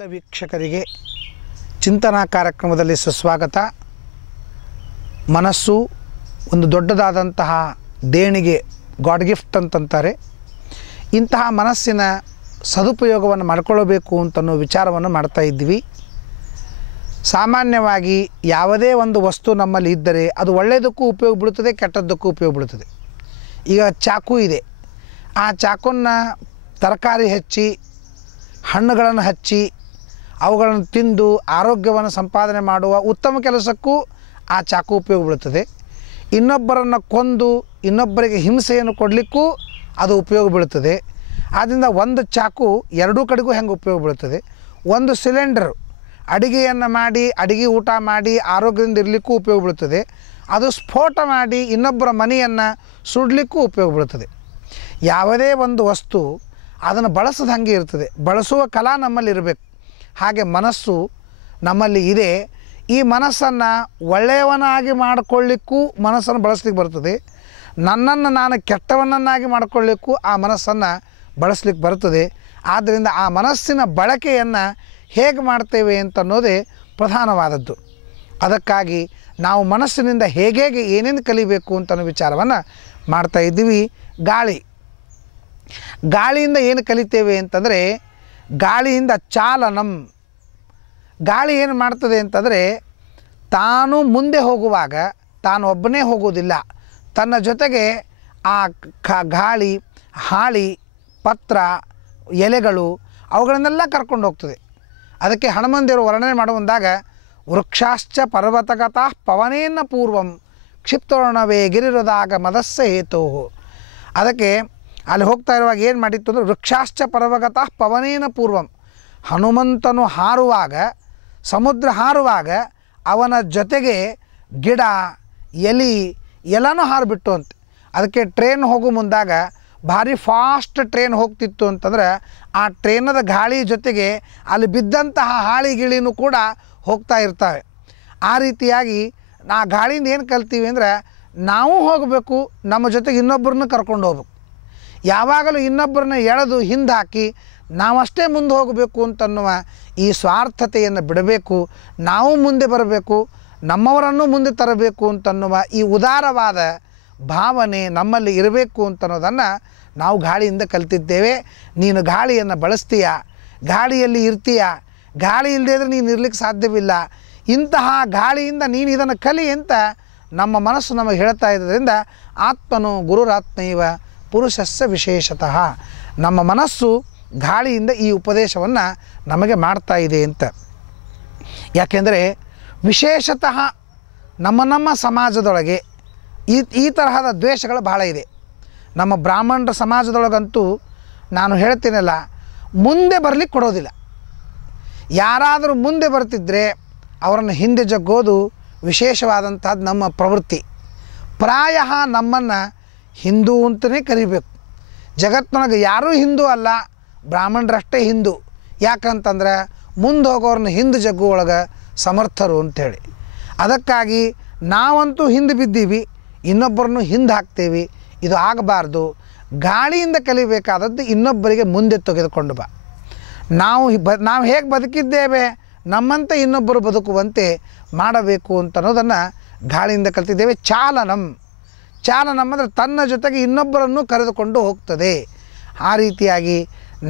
ಎಲ್ಲ ವೀಕ್ಷಕರಿಗೆ ಚಿಂತನಾ ಕಾರ್ಯಕ್ರಮದಲ್ಲಿ ಸುಸ್ವಾಗತ. ಮನಸ್ಸು ಒಂದು ದೊಡ್ಡದಾದಂತಹ ದೇಣಿಗೆ, ಗಾಡ್ ಗಿಫ್ಟ್ ಅಂತಂತಾರೆ. ಇಂತಹ ಮನಸ್ಸಿನ ಸದುಪಯೋಗವನ್ನು ಮಾಡಿಕೊಳ್ಳಬೇಕು ಅಂತನ್ನೋ ವಿಚಾರವನ್ನು ಮಾಡ್ತಾ ಇದ್ದೀವಿ. ಸಾಮಾನ್ಯವಾಗಿ ಯಾವುದೇ ಒಂದು ವಸ್ತು ನಮ್ಮಲ್ಲಿ ಇದ್ದರೆ ಅದು ಒಳ್ಳೆಯದಕ್ಕೂ ಉಪಯೋಗ ಬೀಳುತ್ತದೆ, ಕೆಟ್ಟದ್ದಕ್ಕೂ ಉಪಯೋಗ ಬೀಳುತ್ತದೆ. ಈಗ ಚಾಕು ಇದೆ, ಆ ಚಾಕುವನ್ನು ತರಕಾರಿ ಹೆಚ್ಚಿ, ಹಣ್ಣುಗಳನ್ನು ಹಚ್ಚಿ, ಅವುಗಳನ್ನು ತಿಂದು ಆರೋಗ್ಯವನ್ನು ಸಂಪಾದನೆ ಮಾಡುವ ಉತ್ತಮ ಕೆಲಸಕ್ಕೂ ಆ ಚಾಕು ಉಪಯೋಗ ಬೀಳುತ್ತದೆ. ಇನ್ನೊಬ್ಬರನ್ನು ಕೊಂದು ಇನ್ನೊಬ್ಬರಿಗೆ ಹಿಂಸೆಯನ್ನು ಕೊಡಲಿಕ್ಕೂ ಅದು ಉಪಯೋಗ ಬೀಳುತ್ತದೆ. ಆದ್ದರಿಂದ ಒಂದು ಚಾಕು ಎರಡೂ ಕಡೆಗೂ ಹೆಂಗೆ ಉಪಯೋಗ ಬೀಳುತ್ತದೆ. ಒಂದು ಸಿಲಿಂಡರ್ ಅಡುಗೆಯನ್ನು ಮಾಡಿ, ಅಡುಗೆ ಊಟ ಮಾಡಿ ಆರೋಗ್ಯದಿಂದ ಇರಲಿಕ್ಕೂ ಉಪಯೋಗ ಬೀಳುತ್ತದೆ. ಅದು ಸ್ಫೋಟ ಮಾಡಿ ಇನ್ನೊಬ್ಬರ ಮನೆಯನ್ನು ಸುಡಲಿಕ್ಕೂ ಉಪಯೋಗ ಬೀಳುತ್ತದೆ. ಯಾವುದೇ ಒಂದು ವಸ್ತು ಅದನ್ನು ಬಳಸೋದು ಹಾಗೆ ಇರ್ತದೆ. ಬಳಸುವ ಕಲಾ ನಮ್ಮಲ್ಲಿ ಇರಬೇಕು. ಹಾಗೆ ಮನಸ್ಸು ನಮ್ಮಲ್ಲಿ ಇದೆ. ಈ ಮನಸ್ಸನ್ನು ಒಳ್ಳೆಯವನಾಗಿ ಮಾಡಿಕೊಳ್ಳಿಕ್ಕೂ ಮನಸ್ಸನ್ನು ಬಳಸಲಿಕ್ಕೆ ಬರ್ತದೆ. ನನ್ನನ್ನು ನಾನು ಕೆಟ್ಟವನನ್ನಾಗಿ ಮಾಡಿಕೊಳ್ಳಿಕ್ಕೂ ಆ ಮನಸ್ಸನ್ನು ಬಳಸಲಿಕ್ಕೆ ಬರ್ತದೆ. ಆದ್ದರಿಂದ ಆ ಮನಸ್ಸಿನ ಬಳಕೆಯನ್ನು ಹೇಗೆ ಮಾಡ್ತೇವೆ ಅಂತನ್ನೋದೇ ಪ್ರಧಾನವಾದದ್ದು. ಅದಕ್ಕಾಗಿ ನಾವು ಮನಸ್ಸಿನಿಂದ ಹೇಗೆ ಏನೇನು ಕಲಿಬೇಕು ಅಂತನ್ನೋ ವಿಚಾರವನ್ನು ಮಾಡ್ತಾ ಇದ್ದೀವಿ. ಗಾಳಿಯಿಂದ ಏನು ಕಲಿತೇವೆ ಅಂತಂದರೆ, ಗಾಳಿಯಿಂದ ಚಾಲನಂ. ಗಾಳಿ ಏನು ಮಾಡ್ತದೆ ಅಂತಂದರೆ, ತಾನು ಮುಂದೆ ಹೋಗುವಾಗ ತಾನು ಒಬ್ಬನೇ ಹೋಗೋದಿಲ್ಲ, ತನ್ನ ಜೊತೆಗೆ ಆ ಗಾಳಿ, ಹಾಳಿ, ಪತ್ರ, ಎಲೆಗಳು ಅವುಗಳನ್ನೆಲ್ಲ ಕರ್ಕೊಂಡು ಹೋಗ್ತದೆ. ಅದಕ್ಕೆ ಹನುಮಂದೇವರು ವರ್ಣನೆ ಮಾಡುವಂದಾಗ ವೃಕ್ಷಾಶ್ಚ ಪರ್ವತಗತಃ ಪವನೇನ ಪೂರ್ವಂ ಕ್ಷಿಪ್ತೋರ್ಣವೇ ಗಿರಿರುದಾಗ ಮದಸ್ಸ ಹೇತೋ. ಅದಕ್ಕೆ ಅಲ್ಲಿ ಹೋಗ್ತಾ ಇರುವಾಗ ಏನು ಮಾಡಿತ್ತು ಅಂದರೆ, ವೃಕ್ಷಾಶ್ಚ ಪರ್ವತಗತಃ ಪವನೇನ ಪೂರ್ವಂ. ಹನುಮಂತನು ಹಾರುವಾಗ, ಸಮುದ್ರ ಹಾರುವಾಗ ಅವನ ಜೊತೆಗೆ ಗಿಡ, ಎಲೆ ಎಲ್ಲನೂ ಹಾರಿಬಿಟ್ಟು ಅಂತ. ಅದಕ್ಕೆ ಟ್ರೈನ್ ಹೋಗೋ ಮುಂದಾಗ ಭಾರಿ ಫಾಸ್ಟ್ ಟ್ರೈನ್ ಹೋಗ್ತಿತ್ತು ಅಂತಂದ್ರೆ, ಆ ಟ್ರೈನದ ಗಾಳಿ ಜೊತೆಗೆ ಅಲ್ಲಿ ಬಿದ್ದಂತಹ ಹಾಳಿ ಗಿಳಿನೂ ಕೂಡ ಹೋಗ್ತಾ ಇರ್ತವೆ. ಆ ರೀತಿಯಾಗಿ ಆ ಗಾಳಿಯಿಂದ ಏನು ಕಲ್ತೀವಿ ಅಂದರೆ, ನಾವು ಹೋಗಬೇಕು, ನಮ್ಮ ಜೊತೆಗೆ ಇನ್ನೊಬ್ಬರನ್ನ ಕರ್ಕೊಂಡು ಹೋಗ್ಬೇಕು. ಯಾವಾಗಲೂ ಇನ್ನೊಬ್ಬರನ್ನ ಎಳೆದು ಹಿಂದೆ ಹಾಕಿ ನಾವಷ್ಟೇ ಮುಂದೆ ಹೋಗಬೇಕು ಅಂತನ್ನುವ ಈ ಸ್ವಾರ್ಥತೆಯನ್ನು ಬಿಡಬೇಕು. ನಾವು ಮುಂದೆ ಬರಬೇಕು, ನಮ್ಮವರನ್ನು ಮುಂದೆ ತರಬೇಕು ಅಂತನ್ನುವ ಈ ಉದಾರವಾದ ಭಾವನೆ ನಮ್ಮಲ್ಲಿ ಇರಬೇಕು ಅಂತನ್ನೋದನ್ನು ನಾವು ಗಾಳಿಯಿಂದ ಕಲ್ತಿದ್ದೇವೆ. ನೀನು ಗಾಳಿಯನ್ನು ಬಳಸ್ತೀಯ, ಗಾಳಿಯಲ್ಲಿ ಇರ್ತೀಯ, ಗಾಳಿ ಇಲ್ಲದೇ ಇದ್ರೆ ನೀನು ಇರಲಿಕ್ಕೆ ಸಾಧ್ಯವಿಲ್ಲ. ಇಂತಹ ಗಾಳಿಯಿಂದ ನೀನು ಇದನ್ನು ಕಲಿ ಅಂತ ನಮ್ಮ ಮನಸ್ಸು ನಮಗೆ ಹೇಳ್ತಾ ಇದ್ದರಿಂದ, ಆತ್ಮನು ಗುರುರಾತ್ಮೈವ ಪುರುಷಸ್ಸ ವಿಶೇಷತಃ. ನಮ್ಮ ಮನಸ್ಸು ಗಾಳಿಯಿಂದ ಈ ಉಪದೇಶವನ್ನು ನಮಗೆ ಮಾಡ್ತಾ ಇದೆ ಅಂತ. ಯಾಕೆಂದರೆ ವಿಶೇಷತಃ ನಮ್ಮ ಸಮಾಜದೊಳಗೆ ಈ ತರಹದ ದ್ವೇಷಗಳು ಭಾಳ ಇದೆ. ನಮ್ಮ ಬ್ರಾಹ್ಮಣರ ಸಮಾಜದೊಳಗಂತೂ ನಾನು ಹೇಳ್ತೀನಲ್ಲ, ಮುಂದೆ ಬರಲಿಕ್ಕೆ ಕೊಡೋದಿಲ್ಲ. ಯಾರಾದರೂ ಮುಂದೆ ಬರ್ತಿದ್ದರೆ ಅವರನ್ನು ಹಿಂದೆ ಜಗ್ಗೋದು ವಿಶೇಷವಾದಂಥದ್ದು ನಮ್ಮ ಪ್ರವೃತ್ತಿ. ಪ್ರಾಯ ನಮ್ಮನ್ನು ಹಿಂದೂ ಅಂತಲೇ ಕರಿಬೇಕು. ಜಗತ್ತಿನೊಳಗೆ ಯಾರೂ ಹಿಂದೂ ಅಲ್ಲ, ಬ್ರಾಹ್ಮಣರಷ್ಟೇ ಹಿಂದೂ. ಯಾಕಂತಂದ್ರೆ ಮುಂದೆ ಹೋಗೋರನ್ನ ಹಿಂದೆ ಜಗ್ಗುವೊಳಗೆ ಸಮರ್ಥರು ಅಂಥೇಳಿ. ಅದಕ್ಕಾಗಿ ನಾವಂತೂ ಹಿಂದೆ ಬಿದ್ದೀವಿ, ಇನ್ನೊಬ್ಬರನ್ನು ಹಿಂದೆ ಹಾಕ್ತೇವೆ. ಇದು ಆಗಬಾರ್ದು. ಗಾಳಿಯಿಂದ ಕಲಿಬೇಕಾದದ್ದು ಇನ್ನೊಬ್ಬರಿಗೆ ಮುಂದೆ ತೆಗೆದುಕೊಂಡು ಬಾ. ನಾವು ಹೇಗೆ ಬದುಕಿದ್ದೇವೆ ನಮ್ಮಂತೆ ಇನ್ನೊಬ್ಬರು ಬದುಕುವಂತೆ ಮಾಡಬೇಕು ಅಂತ ಅನ್ನೋದನ್ನು ಗಾಳಿಯಿಂದ ಕಲ್ತಿದ್ದೇವೆ. ಚಾಲನಂ ಅಂದರೆ ತನ್ನ ಜೊತೆಗೆ ಇನ್ನೊಬ್ಬರನ್ನು ಕರೆದುಕೊಂಡು ಹೋಗ್ತದೆ. ಆ ರೀತಿಯಾಗಿ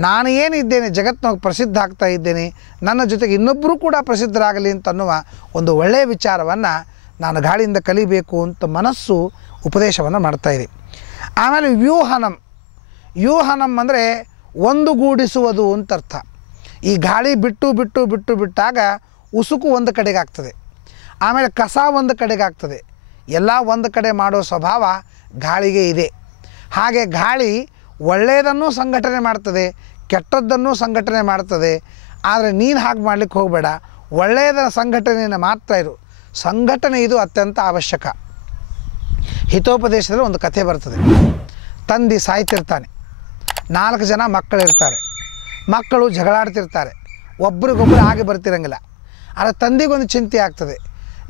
ನಾನು ಏನಿದ್ದೇನೆ ಜಗತ್ತಿನಾಗ ಪ್ರಸಿದ್ಧ ಆಗ್ತಾ ಇದ್ದೇನೆ, ನನ್ನ ಜೊತೆಗೆ ಇನ್ನೊಬ್ಬರು ಕೂಡ ಪ್ರಸಿದ್ಧರಾಗಲಿ ಅಂತನ್ನುವ ಒಂದು ಒಳ್ಳೆಯ ವಿಚಾರವನ್ನು ನಾನು ಗಾಳಿಯಿಂದ ಕಲಿಬೇಕು ಅಂತ ಮನಸ್ಸು ಉಪದೇಶವನ್ನು ಮಾಡ್ತಾಯಿದೆ. ಆಮೇಲೆ ವ್ಯೂಹನಂ ಅಂದರೆ ಒಂದುಗೂಡಿಸುವುದು ಅಂತ ಅರ್ಥ. ಈ ಗಾಳಿ ಬಿಟ್ಟಾಗ ಉಸುಕು ಒಂದು ಕಡೆಗೆ ಆಗ್ತದೆ, ಆಮೇಲೆ ಕಸ ಒಂದು ಕಡೆಗೆ ಆಗ್ತದೆ. ಎಲ್ಲ ಒಂದು ಕಡೆ ಮಾಡೋ ಸ್ವಭಾವ ಗಾಳಿಗೆ ಇದೆ. ಹಾಗೆ ಗಾಳಿ ಒಳ್ಳೆಯದನ್ನು ಸಂಘಟನೆ ಮಾಡ್ತದೆ, ಕೆಟ್ಟದ್ದನ್ನು ಸಂಘಟನೆ ಮಾಡ್ತದೆ. ಆದರೆ ನೀನು ಹಾಗೆ ಮಾಡಲಿಕ್ಕೆ ಹೋಗಬೇಡ, ಒಳ್ಳೆಯದರ ಸಂಘಟನೆಯನ್ನು ಮಾತ್ರ ಇರು. ಸಂಘಟನೆ ಇದು ಅತ್ಯಂತ ಅವಶ್ಯಕ. ಹಿತೋಪದೇಶದಲ್ಲಿ ಒಂದು ಕಥೆ ಬರ್ತದೆ. ತಂದೆ ಸಾಯ್ತಿರ್ತಾನೆ, 4 ಜನ ಮಕ್ಕಳಿರ್ತಾರೆ. ಮಕ್ಕಳು ಜಗಳಾಡ್ತಿರ್ತಾರೆ, ಒಬ್ರಿಗೊಬ್ಬರು ಆಗಿ ಬರ್ತಿರಂಗಿಲ್ಲ. ಆದರೆ ತಂದೆಗೊಂದು ಚಿಂತೆ ಆಗ್ತದೆ,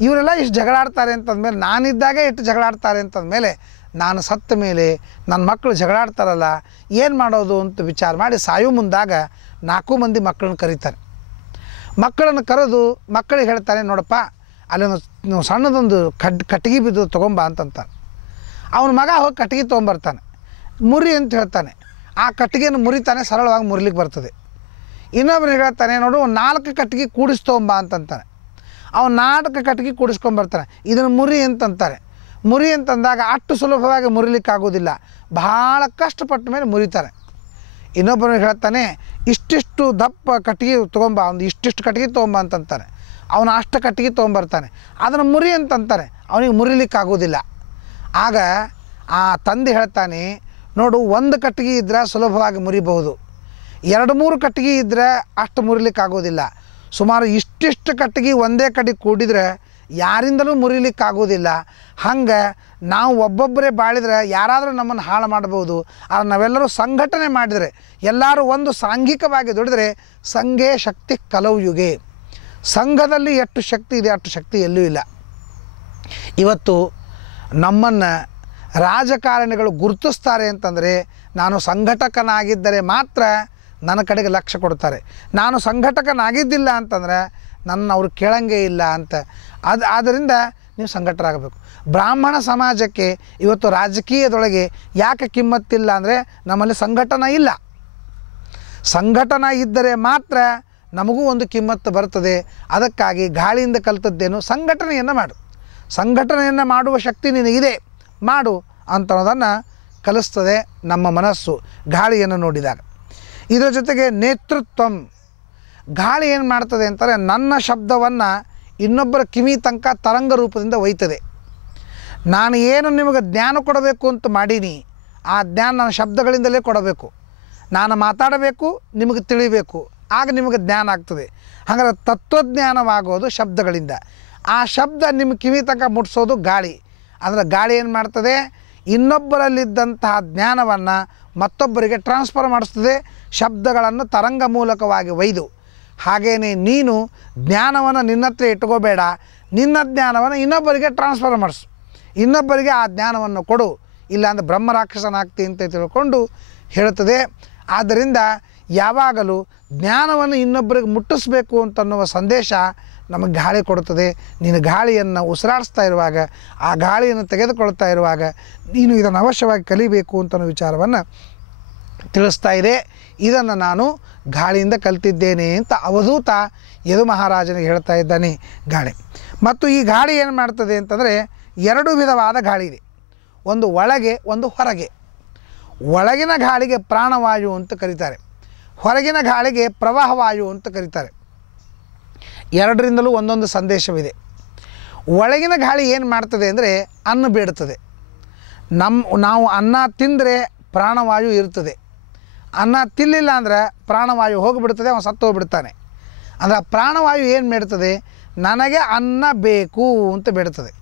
ಇವರೆಲ್ಲ ಇಷ್ಟು ಜಗಳಾಡ್ತಾರೆ ಅಂತಂದಮೇಲೆ, ನಾನಿದ್ದಾಗೆ ಇಷ್ಟು ಜಗಳಾಡ್ತಾರೆ ಅಂತಂದಮೇಲೆ ನಾನು ಸತ್ತ ಮೇಲೆ ನನ್ನ ಮಕ್ಕಳು ಜಗಳಾಡ್ತಾರಲ್ಲ, ಏನು ಮಾಡೋದು ಅಂತ ವಿಚಾರ ಮಾಡಿ ಸಾಯೋ ಮುಂದಾಗ 4 ಮಂದಿ ಮಕ್ಕಳನ್ನ ಕರೀತಾರೆ. ಮಕ್ಕಳನ್ನು ಕರೆದು ಮಕ್ಕಳಿಗೆ ಹೇಳ್ತಾನೆ, ನೋಡಪ್ಪ ಅಲ್ಲೊಂದು ಸಣ್ಣದೊಂದು ಕಟ್ಟಿಗೆ ಬಿದ್ದು ತೊಗೊಂಬ ಅಂತಂತಾನೆ. ಅವನ ಮಗ ಹೋಗಿ ಕಟ್ಟಿಗೆ ತೊಗೊಂಬರ್ತಾನೆ, ಮುರಿ ಅಂತ ಹೇಳ್ತಾನೆ. ಆ ಕಟ್ಟಿಗೆಯನ್ನು ಮುರಿತಾನೆ, ಸರಳವಾಗಿ ಮುರಿಲಿಕ್ಕೆ ಬರ್ತದೆ. ಇನ್ನೊಬ್ಬರು ಹೇಳ್ತಾನೆ, ನೋಡು ಒಂದು 4 ಕಟ್ಟಿಗೆ ಕೂಡಿಸ್ತೊಂಬ ಅಂತಂತಾನೆ. ಅವನು 4 ಕಟ್ಟಿಗೆ ಕೂಡಿಸ್ಕೊಂಬರ್ತಾನೆ. ಇದನ್ನು ಮುರಿ ಅಂತಂತಾರೆ. ಮುರಿ ಅಂತಂದಾಗ ಅಷ್ಟು ಸುಲಭವಾಗಿ ಮುರಿಲಿಕ್ಕಾಗೋದಿಲ್ಲ, ಬಹಳ ಕಷ್ಟಪಟ್ಟ ಮೇಲೆ ಮುರಿತಾರೆ. ಇನ್ನೊಬ್ಬರು ಹೇಳ್ತಾನೆ, ಇಷ್ಟಿಷ್ಟು ದಪ್ಪ ಕಟ್ಟಿಗೆ ತೊಗೊಂಬ, ಒಂದು ಇಷ್ಟಿಷ್ಟು ಕಟ್ಟಿಗೆ ತೊಗೊಂಬ ಅಂತಂತಾನೆ. ಅವನು ಅಷ್ಟು ಕಟ್ಟಿಗೆ ತೊಗೊಂಬರ್ತಾನೆ. ಅದನ್ನು ಮುರಿ ಅಂತಂತಾರೆ, ಅವನಿಗೆ ಮುರಿಲಿಕ್ಕಾಗೋದಿಲ್ಲ. ಆಗ ಆ ತಂದೆ ಹೇಳ್ತಾನೆ, ನೋಡು, 1 ಕಟ್ಟಿಗೆ ಇದ್ದರೆ ಸುಲಭವಾಗಿ ಮುರಿಬಹುದು, 2-3 ಕಟ್ಟಿಗೆ ಇದ್ದರೆ ಅಷ್ಟು ಮುರಿಲಿಕ್ಕಾಗೋದಿಲ್ಲ. ಸುಮಾರು ಇಷ್ಟಿಷ್ಟು ಕಟ್ಟಿಗೆ ಒಂದೇ ಕಡೆ ಕೂಡಿದರೆ ಯಾರಿಂದಲೂ ಮುರಿಲಿಕ್ಕಾಗೋದಿಲ್ಲ. ಹಂಗೆ ನಾವು ಒಬ್ಬೊಬ್ಬರೇ ಬಾಳಿದರೆ ಯಾರಾದರೂ ನಮ್ಮನ್ನು ಹಾಳು ಮಾಡ್ಬೋದು. ಆದರೆ ನಾವೆಲ್ಲರೂ ಸಂಘಟನೆ ಮಾಡಿದರೆ, ಎಲ್ಲರೂ ಒಂದು ಸಾಂಘಿಕವಾಗಿ ದುಡಿದರೆ ಸಂಘೇ ಶಕ್ತಿ ಕಲವು ಯುಗೆ. ಸಂಘದಲ್ಲಿ ಎಷ್ಟು ಶಕ್ತಿ ಇದೆ ಅಷ್ಟು ಶಕ್ತಿ ಎಲ್ಲೂ ಇಲ್ಲ. ಇವತ್ತು ನಮ್ಮನ್ನು ರಾಜಕಾರಣಿಗಳು ಗುರುತಿಸ್ತಾರೆ ಅಂತಂದರೆ, ನಾನು ಸಂಘಟಕನಾಗಿದ್ದರೆ ಮಾತ್ರ ನನ್ನ ಕಡೆಗೆ ಲಕ್ಷ್ಯ ಕೊಡ್ತಾರೆ. ನಾನು ಸಂಘಟಕನಾಗಿದ್ದಿಲ್ಲ ಅಂತಂದರೆ ನನ್ನ ಅವರು ಕೇಳಂಗೇ ಇಲ್ಲ ಅಂತ. ಆದ್ದರಿಂದ ನೀವು ಸಂಘಟರಾಗಬೇಕು. ಬ್ರಾಹ್ಮಣ ಸಮಾಜಕ್ಕೆ ಇವತ್ತು ರಾಜಕೀಯದೊಳಗೆ ಯಾಕೆ ಕಿಮ್ಮತ್ತಿಲ್ಲ ಅಂದರೆ, ನಮ್ಮಲ್ಲಿ ಸಂಘಟನೆ ಇಲ್ಲ. ಸಂಘಟನೆ ಇದ್ದರೆ ಮಾತ್ರ ನಮಗೂ ಒಂದು ಕಿಮ್ಮತ್ತು ಬರ್ತದೆ. ಅದಕ್ಕಾಗಿ ಗಾಳಿಯಿಂದ ಕಲಿತದ್ದೇನು, ಸಂಘಟನೆಯನ್ನು ಮಾಡು, ಸಂಘಟನೆಯನ್ನು ಮಾಡುವ ಶಕ್ತಿ ನಿನಗಿದೆ, ಮಾಡು ಅಂತನ್ನೋದನ್ನು ಕಲಿಸ್ತದೆ ನಮ್ಮ ಮನಸ್ಸು ಗಾಳಿಯನ್ನು ನೋಡಿದಾಗ. ಇದರ ಜೊತೆಗೆ ನೇತೃತ್ವಂ, ಗಾಳಿ ಏನು ಮಾಡ್ತದೆ ಅಂತಾರೆ, ನನ್ನ ಶಬ್ದವನ್ನು ಇನ್ನೊಬ್ಬರ ಕಿವಿ ತನಕ ತರಂಗ ರೂಪದಿಂದ ಒಯ್ತದೆ. ನಾನು ಏನು ನಿಮಗೆ ಜ್ಞಾನ ಕೊಡಬೇಕು ಅಂತ ಮಾಡೀನಿ, ಆ ಜ್ಞಾನ ನನ್ನ ಶಬ್ದಗಳಿಂದಲೇ ಕೊಡಬೇಕು. ನಾನು ಮಾತಾಡಬೇಕು, ನಿಮಗೆ ತಿಳಿಬೇಕು, ಆಗ ನಿಮಗೆ ಜ್ಞಾನ ಆಗ್ತದೆ. ಹಾಗಾದ್ರೆ ತತ್ವಜ್ಞಾನವಾಗೋದು ಶಬ್ದಗಳಿಂದ. ಆ ಶಬ್ದ ನಿಮ್ಮ ಕಿವಿ ತನಕ ಮುಟ್ಟಿಸೋದು ಗಾಳಿ. ಅಂದರೆ ಗಾಳಿ ಏನು ಮಾಡ್ತದೆ, ಇನ್ನೊಬ್ಬರಲ್ಲಿದ್ದಂತಹ ಜ್ಞಾನವನ್ನು ಮತ್ತೊಬ್ಬರಿಗೆ ಟ್ರಾನ್ಸ್ಫರ್ ಮಾಡಿಸ್ತದೆ, ಶಬ್ದಗಳನ್ನು ತರಂಗ ಮೂಲಕವಾಗಿ ಒಯ್ದು. ಹಾಗೆಯೇ ನೀನು ಜ್ಞಾನವನ್ನು ನಿನ್ನ ಹತ್ರ ಇಟ್ಕೋಬೇಡ, ನಿನ್ನ ಜ್ಞಾನವನ್ನು ಇನ್ನೊಬ್ಬರಿಗೆ ಟ್ರಾನ್ಸ್ಫರ್ ಮಾಡಿಸು, ಇನ್ನೊಬ್ಬರಿಗೆ ಆ ಜ್ಞಾನವನ್ನು ಕೊಡು, ಇಲ್ಲಾಂದರೆ ಬ್ರಹ್ಮರಾಕ್ಷಸನಾಗ್ತಿ ಅಂತ ತಿಳ್ಕೊಂಡು ಹೇಳುತ್ತದೆ. ಆದ್ದರಿಂದ ಯಾವಾಗಲೂ ಜ್ಞಾನವನ್ನು ಇನ್ನೊಬ್ಬರಿಗೆ ಮುಟ್ಟಿಸ್ಬೇಕು ಅಂತನ್ನುವ ಸಂದೇಶ ನಮಗೆ ಗಾಳಿ ಕೊಡುತ್ತದೆ. ನೀನು ಗಾಳಿಯನ್ನು ಉಸಿರಾಡಿಸ್ತಾ ಇರುವಾಗ, ಆ ಗಾಳಿಯನ್ನು ತೆಗೆದುಕೊಳ್ತಾ ಇರುವಾಗ ನೀನು ಇದನ್ನು ಅವಶ್ಯವಾಗಿ ಕಲಿಬೇಕು ಅಂತನೋ ವಿಚಾರವನ್ನು ತಿಳಿಸ್ತಾ ಇದೆ. ಇದನ್ನು ನಾನು ಗಾಳಿಯಿಂದ ಕಲಿತಿದ್ದೇನೆ ಅಂತ ಅವಧೂತ ಯದು ಮಹಾರಾಜನಿಗೆ ಹೇಳ್ತಾ ಇದ್ದಾನೆ ಗಾಳಿ. ಮತ್ತು ಈ ಗಾಳಿ ಏನು ಮಾಡ್ತದೆ ಅಂತಂದರೆ, 2 ವಿಧವಾದ ಗಾಳಿ ಇದೆ, ಒಂದು ಒಳಗೆ, ಒಂದು ಹೊರಗೆ. ಒಳಗಿನ ಗಾಳಿಗೆ ಪ್ರಾಣವಾಯು ಅಂತ ಕರೀತಾರೆ, ಹೊರಗಿನ ಗಾಳಿಗೆ ಪ್ರವಾಹವಾಯು ಅಂತ ಕರೀತಾರೆ. ಎರಡರಿಂದಲೂ ಒಂದೊಂದು ಸಂದೇಶವಿದೆ. ಒಳಗಿನ ಗಾಳಿ ಏನು ಮಾಡ್ತದೆ ಅಂದರೆ, ಅನ್ನ ಬೇಡುತ್ತದೆ. ನಾವು ಅನ್ನ ತಿಂದರೆ ಪ್ರಾಣವಾಯು ಇರ್ತದೆ, ಅನ್ನ ತಿನ್ನಲಿಲ್ಲ ಅಂದರೆ ಪ್ರಾಣವಾಯು ಹೋಗಿಬಿಡ್ತದೆ, ಅವನು ಸತ್ತು ಹೋಗ್ಬಿಡ್ತಾನೆ. ಅಂದರೆ ಆ ಪ್ರಾಣವಾಯು ಏನು ಬೇಡ್ತದೆ, ನನಗೆ ಅನ್ನ ಬೇಕು ಅಂತ ಬೇಡ್ತದೆ.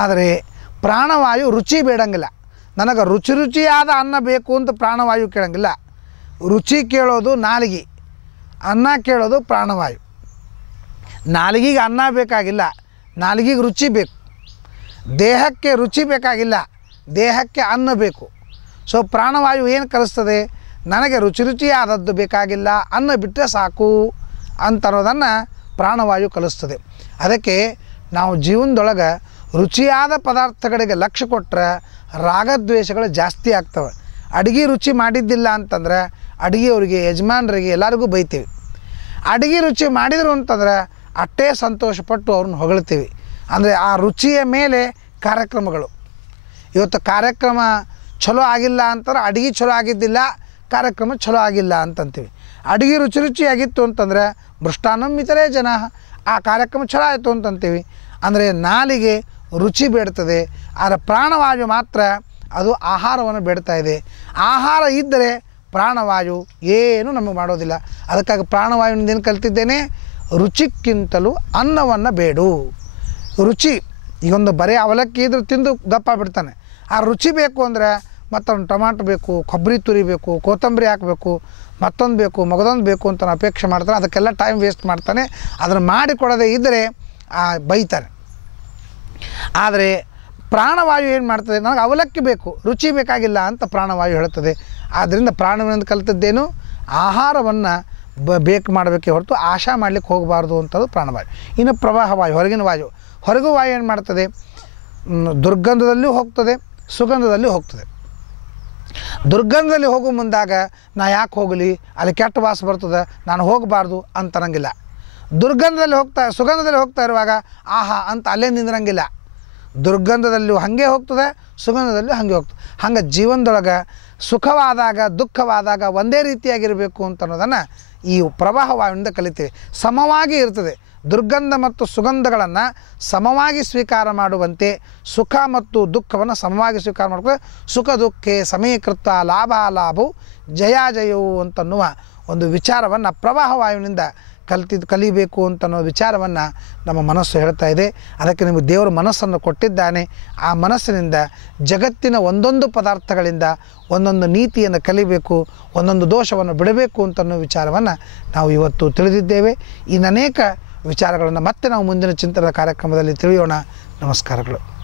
ಆದರೆ ಪ್ರಾಣವಾಯು ರುಚಿ ಬೇಡಂಗಿಲ್ಲ, ನನಗೆ ರುಚಿಯಾದ ಅನ್ನ ಬೇಕು ಅಂತ ಪ್ರಾಣವಾಯು ಕೇಳಂಗಿಲ್ಲ. ರುಚಿ ಕೇಳೋದು ನಾಲಿಗೆ, ಅನ್ನ ಕೇಳೋದು ಪ್ರಾಣವಾಯು. ನಾಲಿಗೆಗೆ ಅನ್ನ ಬೇಕಾಗಿಲ್ಲ, ನಾಲಿಗೆಗೆ ರುಚಿ ಬೇಕು. ದೇಹಕ್ಕೆ ರುಚಿ ಬೇಕಾಗಿಲ್ಲ, ದೇಹಕ್ಕೆ ಅನ್ನ ಬೇಕು. ಸೊ ಪ್ರಾಣವಾಯು ಏನು ಕಲಿಸ್ತದೆ, ನನಗೆ ರುಚಿಯಾದದ್ದು ಬೇಕಾಗಿಲ್ಲ, ಅನ್ನ ಬಿಟ್ಟರೆ ಸಾಕು ಅಂತನ್ನೋದನ್ನು ಪ್ರಾಣವಾಯು ಕಲಿಸ್ತದೆ. ಅದಕ್ಕೆ ನಾವು ಜೀವನದೊಳಗೆ ರುಚಿಯಾದ ಪದಾರ್ಥಗಳಿಗೆ ಲಕ್ಷ್ಯ ಕೊಟ್ಟರೆ ರಾಗದ್ವೇಷಗಳು ಜಾಸ್ತಿ ಆಗ್ತವೆ. ಅಡುಗೆ ರುಚಿ ಮಾಡಿದ್ದಿಲ್ಲ ಅಂತಂದ್ರೆ ಅಡುಗೆಯವರಿಗೆ, ಯಜಮಾನರಿಗೆ ಎಲ್ಲರಿಗೂ ಬೈತೀವಿ. ಅಡುಗೆ ರುಚಿ ಮಾಡಿದರು ಅಂತಂದ್ರೆ ಅಷ್ಟೇ ಸಂತೋಷಪಟ್ಟು ಅವ್ರನ್ನ ಹೊಗಳ್ತೀವಿ. ಅಂದರೆ ಆ ರುಚಿಯ ಮೇಲೆ ಕಾರ್ಯಕ್ರಮಗಳು. ಇವತ್ತು ಕಾರ್ಯಕ್ರಮ ಚಲೋ ಆಗಿಲ್ಲ ಅಂತಂದ್ರೆ ಅಡುಗೆ ಚಲೋ ಆಗಿದ್ದಿಲ್ಲ, ಕಾರ್ಯಕ್ರಮ ಚಲೋ ಆಗಿಲ್ಲ ಅಂತಂತೀವಿ. ಅಡುಗೆ ರುಚಿಯಾಗಿತ್ತು ಅಂತಂದರೆ ಮೃಷ್ಟಾನ್ನಂ ಇತರೇ ಜನ, ಆ ಕಾರ್ಯಕ್ರಮ ಚಲೋ ಆಯಿತು ಅಂತಂತೀವಿ. ಅಂದರೆ ನಾಲಿಗೆ ರುಚಿ ಬೇಡ್ತದೆ, ಆದರೆ ಪ್ರಾಣವಾಯು ಮಾತ್ರ ಅದು ಆಹಾರವನ್ನು ಬೇಡ್ತಾ ಇದೆ. ಆಹಾರ ಇದ್ದರೆ ಪ್ರಾಣವಾಯು ಏನು ನಮಗೆ ಮಾಡೋದಿಲ್ಲ. ಅದಕ್ಕಾಗಿ ಪ್ರಾಣವಾಯುವಿನಿಂದ ಏನು ಕಲ್ತಿದ್ದೇನೆ, ರುಚಿಕ್ಕಿಂತಲೂ ಅನ್ನವನ್ನು ಬೇಡು. ರುಚಿ, ಈಗೊಂದು ಬರೀ ಅವಲಕ್ಕಿ ಇದ್ರೆ ತಿಂದು ಗಪ್ಪ ಬಿಡ್ತಾನೆ. ಆ ರುಚಿ ಬೇಕು ಅಂದರೆ ಮತ್ತೊಂದು ಟೊಮಾಟೊ ಬೇಕು, ಕೊಬ್ಬರಿ ತುರಿ ಬೇಕು, ಕೊತ್ತಂಬರಿ ಹಾಕಬೇಕು, ಮತ್ತೊಂದು ಬೇಕು, ಮಗದೊಂದು ಬೇಕು ಅಂತ ಅಪೇಕ್ಷೆ ಮಾಡ್ತಾನೆ. ಅದಕ್ಕೆಲ್ಲ ಟೈಮ್ ವೇಸ್ಟ್ ಮಾಡ್ತಾನೆ. ಅದನ್ನು ಮಾಡಿಕೊಡೋದೇ ಇದ್ದರೆ ಬೈತಾನೆ. ಆದರೆ ಪ್ರಾಣವಾಯು ಏನು ಮಾಡ್ತದೆ, ನನಗೆ ಅವಲಕ್ಕಿ ಬೇಕು, ರುಚಿ ಬೇಕಾಗಿಲ್ಲ ಅಂತ ಪ್ರಾಣವಾಯು ಹೇಳ್ತದೆ. ಆದ್ದರಿಂದ ಪ್ರಾಣವಿನಿಂದ ಕಲಿತದ್ದೇನು, ಆಹಾರವನ್ನು ಬೇಕು ಮಾಡಬೇಕೇ ಹೊರತು ಆಶಾ ಮಾಡಲಿಕ್ಕೆ ಹೋಗಬಾರ್ದು ಅಂತದ್ದು ಪ್ರಾಣವಾಯು. ಇನ್ನು ಪ್ರವಾಹ ವಾಯು, ಹೊರಗಿನ ವಾಯು. ಹೊರಗು ವಾಯು ಏನು ಮಾಡ್ತದೆ? ದುರ್ಗಂಧದಲ್ಲೂ ಹೋಗ್ತದೆ, ಸುಗಂಧದಲ್ಲಿ ಹೋಗ್ತದೆ. ದುರ್ಗಂಧದಲ್ಲಿ ಹೋಗೋ ಮುಂದಾಗ ನಾ ಯಾಕೆ ಹೋಗಲಿ, ಅಲ್ಲಿ ಕೆಟ್ಟ ವಾಸ ಬರ್ತದೆ, ನಾನು ಹೋಗಬಾರ್ದು ಅಂತರಂಗಿಲ್ಲ. ದುರ್ಗಂಧದಲ್ಲಿ ಸುಗಂಧದಲ್ಲಿ ಹೋಗ್ತಾ ಇರುವಾಗ ಆಹಾ ಅಂತ ಅಲ್ಲೇ ನಿಂದ್ರಂಗಿಲ್ಲ. ದುರ್ಗಂಧದಲ್ಲೂ ಹಾಗೆ ಹೋಗ್ತದೆ, ಸುಗಂಧದಲ್ಲೂ ಹಾಗೆ ಹೋಗ್ತದೆ. ಹಂಗೆ ಜೀವನದೊಳಗೆ ಸುಖವಾದಾಗ ದುಃಖವಾದಾಗ ಒಂದೇ ರೀತಿಯಾಗಿರಬೇಕು ಅಂತ ಅನ್ನೋದನ್ನು ಈ ಪ್ರವಾಹ ವಾಯುವಿನಿಂದ ಕಲಿತೇವೆ. ಸಮವಾಗಿ ಇರ್ತದೆ. ದುರ್ಗಂಧ ಮತ್ತು ಸುಗಂಧಗಳನ್ನು ಸಮವಾಗಿ ಸ್ವೀಕಾರ ಮಾಡುವಂತೆ ಸುಖ ಮತ್ತು ದುಃಖವನ್ನು ಸಮವಾಗಿ ಸ್ವೀಕಾರ ಮಾಡ್ಕೊಂಡು ಸುಖ ದುಃಖೇ ಸಮೀಕೃತ ಲಾಭವು ಜಯಾಜಯವು ಅಂತನ್ನುವ ಒಂದು ವಿಚಾರವನ್ನು ಪ್ರವಾಹ ವಾಯುವಿನಿಂದ ಕಲಿಬೇಕು ಅಂತನ್ನೋ ವಿಚಾರವನ್ನು ನಮ್ಮ ಮನಸ್ಸು ಹೇಳ್ತಾ ಇದೆ. ಅದಕ್ಕೆ ನಿಮಗೆ ದೇವರು ಮನಸ್ಸನ್ನು ಕೊಟ್ಟಿದ್ದಾನೆ. ಆ ಮನಸ್ಸಿನಿಂದ ಜಗತ್ತಿನ ಒಂದೊಂದು ಪದಾರ್ಥಗಳಿಂದ ಒಂದೊಂದು ನೀತಿಯನ್ನು ಕಲಿಬೇಕು, ಒಂದೊಂದು ದೋಷವನ್ನು ಬಿಡಬೇಕು ಅಂತನ್ನೋ ವಿಚಾರವನ್ನು ನಾವು ಇವತ್ತು ತಿಳಿದಿದ್ದೇವೆ. ಇನ್ನನೇಕ ವಿಚಾರಗಳನ್ನು ಮತ್ತೆ ನಾವು ಮುಂದಿನ ಚಿಂತನದ ಕಾರ್ಯಕ್ರಮದಲ್ಲಿ ತಿಳಿಯೋಣ. ನಮಸ್ಕಾರಗಳು.